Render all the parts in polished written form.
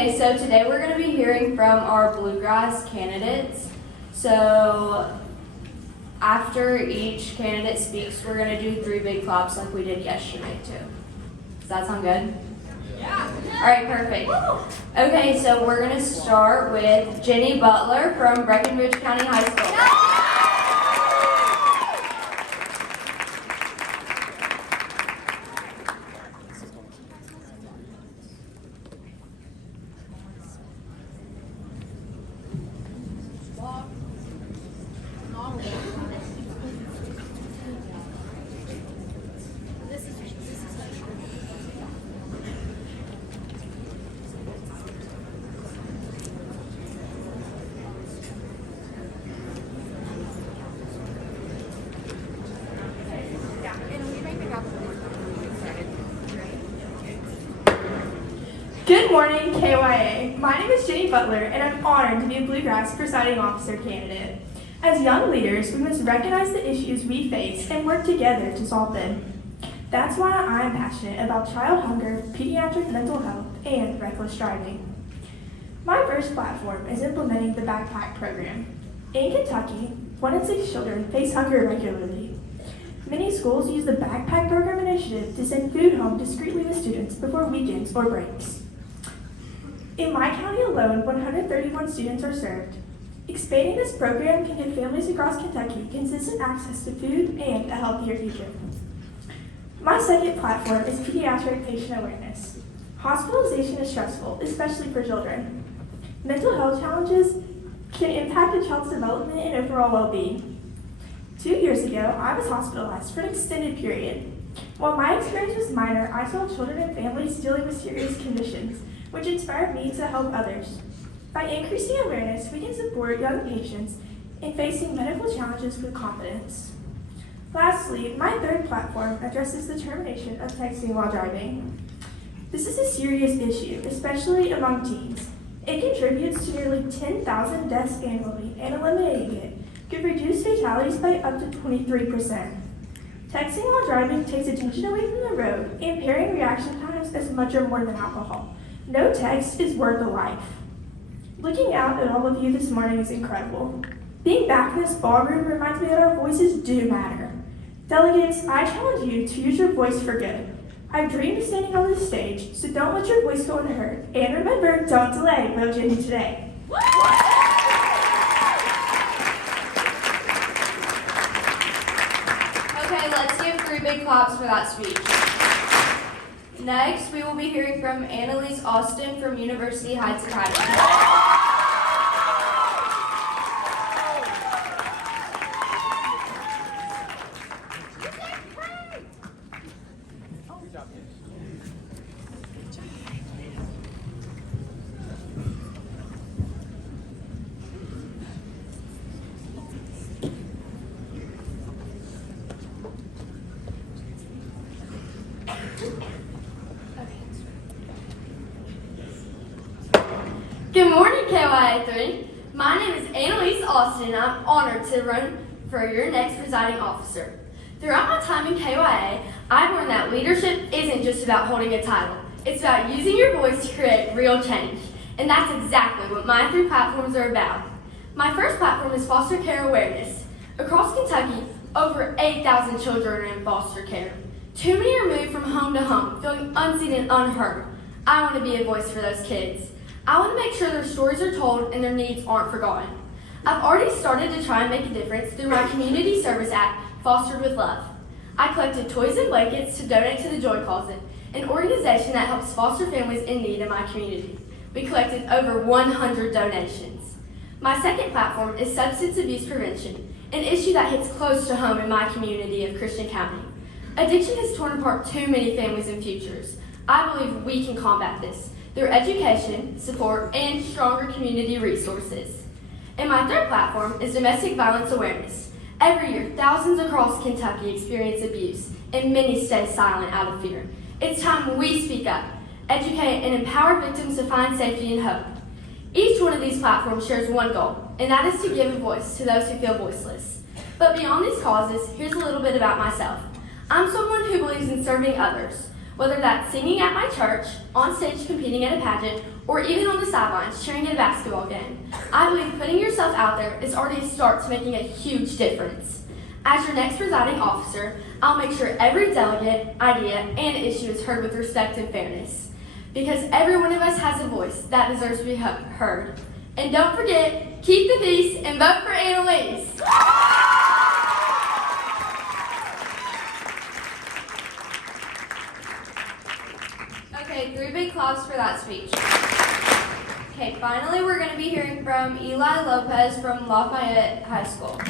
Okay, so today we're going to be hearing from our Bluegrass candidates. So after each candidate speaks, we're going to do 3 big claps like we did yesterday too. Does that sound good? Yeah. All right, perfect. Okay, so we're going to start with Jenny Butler from Breckenridge County High School. Good morning, KYA. My name is Jenny Butler, and I'm honored to be a Bluegrass presiding officer candidate. As young leaders, we must recognize the issues we face and work together to solve them. That's why I am passionate about child hunger, pediatric mental health, and reckless driving. My first platform is implementing the backpack program. In Kentucky, 1 in 6 children face hunger regularly. Many schools use the backpack program initiative to send food home discreetly to students before weekends or breaks. In my county alone, 131 students are served. Expanding this program can give families across Kentucky consistent access to food and a healthier future. My second platform is pediatric patient awareness. Hospitalization is stressful, especially for children. Mental health challenges can impact a child's development and overall well-being. 2 years ago, I was hospitalized for an extended period. While my experience was minor, I saw children and families dealing with serious conditions, which inspired me to help others. By increasing awareness, we can support young patients in facing medical challenges with confidence. Lastly, my third platform addresses the termination of texting while driving. This is a serious issue, especially among teens. It contributes to nearly 10,000 deaths annually, and eliminating it could reduce fatalities by up to 23%. Texting while driving takes attention away from the road, impairing reaction times as much or more than alcohol. No text is worth a life. Looking out at all of you this morning is incredible. Being back in this ballroom reminds me that our voices do matter. Delegates, I challenge you to use your voice for good. I've dreamed of standing on this stage, so don't let your voice go unheard. And remember, don't delay, vote Jenny today. Okay, let's give 3 big claps for that speech. Next, we will be hearing from Annalise Austin from University Heights Academy. Good morning, KYA3. My name is Annalise Austin, and I'm honored to run for your next presiding officer. Throughout my time in KYA, I've learned that leadership isn't just about holding a title. It's about using your voice to create real change. And that's exactly what my 3 platforms are about. My first platform is foster care awareness. Across Kentucky, over 8,000 children are in foster care. Too many are moved from home to home, feeling unseen and unheard. I want to be a voice for those kids. I want to make sure their stories are told and their needs aren't forgotten. I've already started to try and make a difference through my community service app, Fostered with Love. I collected toys and blankets to donate to the Joy Closet, an organization that helps foster families in need in my community. We collected over 100 donations. My second platform is substance abuse prevention, an issue that hits close to home in my community of Christian County. Addiction has torn apart too many families and futures. I believe we can combat this through education, support, and stronger community resources. And my third platform is domestic violence awareness. Every year, thousands across Kentucky experience abuse, and many stay silent out of fear. It's time we speak up, educate, and empower victims to find safety and hope. Each one of these platforms shares one goal, and that is to give a voice to those who feel voiceless. But beyond these causes, here's a little bit about myself. I'm someone who believes in serving others. Whether that's singing at my church, on stage competing at a pageant, or even on the sidelines cheering at a basketball game, I believe putting yourself out there is already a start to making a huge difference. As your next presiding officer, I'll make sure every delegate, idea, and issue is heard with respect and fairness. Because every one of us has a voice that deserves to be heard. And don't forget, keep the peace and vote for Annalise. Okay, 3 big claps for that speech. Okay, finally we're going to be hearing from Eli Lopez from Lafayette High School.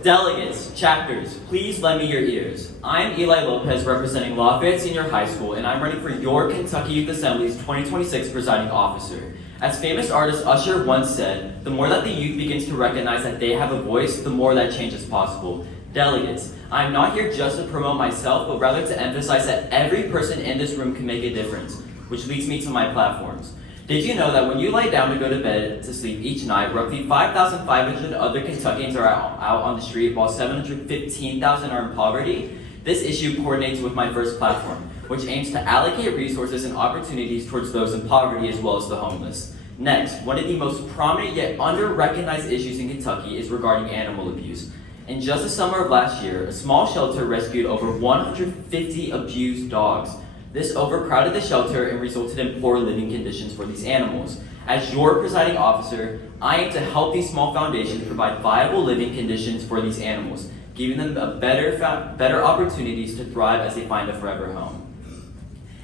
Delegates, chapters, please lend me your ears. I'm Eli Lopez representing Lafayette Senior High School, and I'm running for your Kentucky Youth Assembly's 2026 presiding officer. As famous artist Usher once said, the more that the youth begins to recognize that they have a voice, the more that change is possible. Delegates, I'm not here just to promote myself, but rather to emphasize that every person in this room can make a difference, which leads me to my platforms. Did you know that when you lie down to go to bed to sleep each night, roughly 5,500 other Kentuckians are out on the street while 715,000 are in poverty? This issue coordinates with my first platform, which aims to allocate resources and opportunities towards those in poverty as well as the homeless. Next, one of the most prominent yet under-recognized issues in Kentucky is regarding animal abuse. In just the summer of last year, a small shelter rescued over 150 abused dogs. This overcrowded the shelter and resulted in poor living conditions for these animals. As your presiding officer, I aim to help these small foundations provide viable living conditions for these animals, giving them better opportunities to thrive as they find a forever home.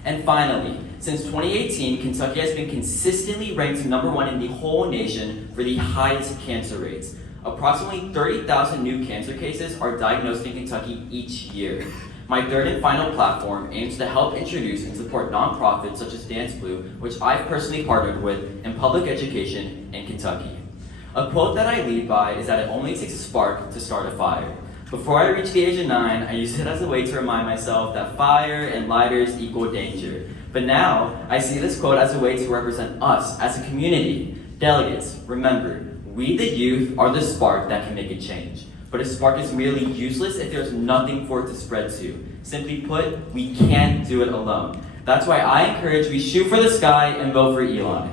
And finally, since 2018, Kentucky has been consistently ranked #1 in the whole nation for the highest cancer rates. Approximately 30,000 new cancer cases are diagnosed in Kentucky each year. My third and final platform aims to help introduce and support nonprofits such as Dance Blue, which I've personally partnered with in public education in Kentucky. A quote that I lead by is that it only takes a spark to start a fire. Before I reached the age of 9, I used it as a way to remind myself that fire and lighters equal danger. But now, I see this quote as a way to represent us as a community. Delegates, remember, we the youth are the spark that can make a change. But a spark is merely useless if there's nothing for it to spread to. Simply put, we can't do it alone. That's why I encourage we shoot for the sky and vote for Eli.